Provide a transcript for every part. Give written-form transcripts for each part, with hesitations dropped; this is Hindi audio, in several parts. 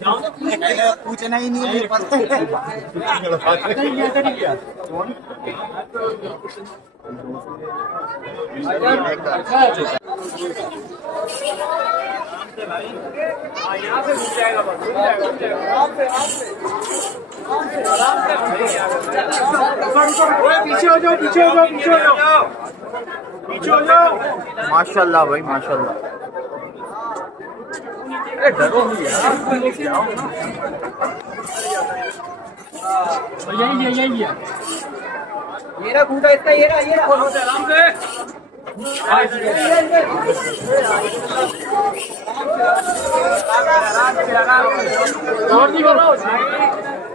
पूछना ही नहीं है पता यहाँ से घूम जाएगा बस पीछे हो जाओ पीछे हो जाओ पीछे हो जाओ पीछे हो जाओ। माशाल्लाह भाई माशाल्लाह। डरो यही है ये रहा खूंटा इसका ये रहा आराम से जोर नहीं करो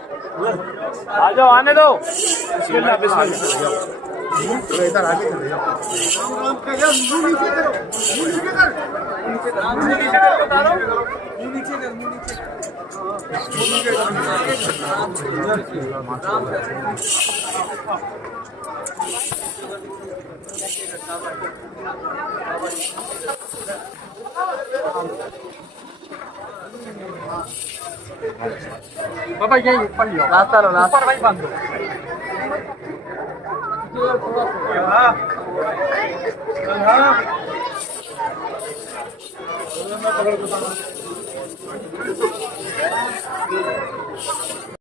आ जाओ आने दो बिस्मिल्लाह बिस्मिल्लाह इधर आगे बाबा यही ऊपर ही रास्ता लो ऊपर भाई बंद पकड़